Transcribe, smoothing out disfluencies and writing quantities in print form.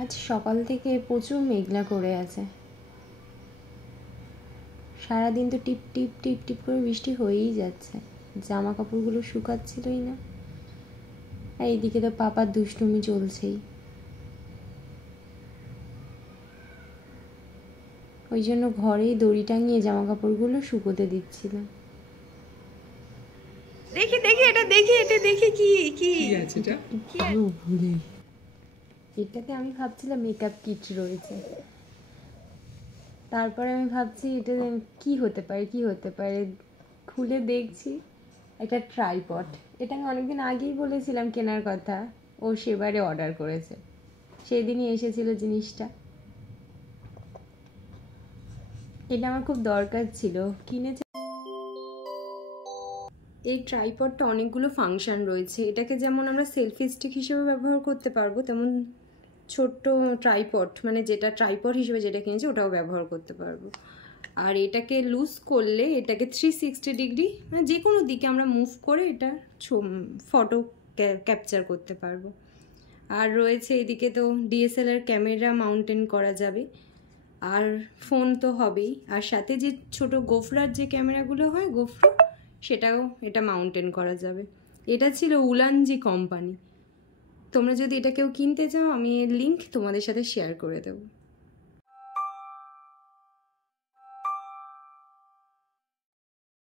আজ সকাল থেকে প্রচুর মেঘলা করে আছে। সারাদিন তো টিপ টিপ টিপ টিপ করে বৃষ্টি হয়েই যাচ্ছে, জামা কাপড়গুলো শুকাচ্ছিলই না। আর এইদিকে তো পাপার দুষ্টুমি চলছেই। ওই জন্য ঘরেই দড়ি টাঙিয়ে জামা কাপড়গুলো শুকোতে দিচ্ছিলাম। দেখি দেখি এটা দেখি, এটা দেখি কি কি আছে এটা? ভুলে এটাতে আমি ভাবছিলাম মেকআপ কিট রয়েছে। তারপরে আমি ভাবছি এটা কি হতে পারে, কি হতে পারে। খুলে দেখছি একটা ট্রাইপড। এটা আমি অনেকদিন আগেই বলেছিলাম কেনার কথা, ও সেবারে অর্ডার করেছে, সেদিনই এসেছিল জিনিসটা। এটা আমার খুব দরকার ছিল, কিনেছে। এই ট্রাইপডটা অনেকগুলো ফাংশন রয়েছে। এটাকে যেমন আমরা সেলফি স্টিক হিসেবে ব্যবহার করতে পারবো, তেমন ছোট্ট ট্রাইপড, মানে যেটা ট্রাইপড হিসেবে যেটা কিনেছি ওটাও ব্যবহার করতে পারবো। আর এটাকে লুজ করলে এটাকে 360 ডিগ্রি মানে যে কোনো দিকে আমরা মুভ করে এটা ফটো ক্যাপচার করতে পারবো। আর রয়েছে এদিকে তো ডিএসএলআর ক্যামেরা মাউন্টেন করা যাবে, আর ফোন তো হবেই, আর সাথে যে ছোট গোফরার যে ক্যামেরাগুলো হয় গোফরো, সেটাও এটা মাউন্টেন করা যাবে। এটা ছিল উলানজি কোম্পানি। তোমরা যদি এটা কেউ কিনতে চাও আমি এর লিঙ্ক তোমাদের সাথে শেয়ার করে দেবো।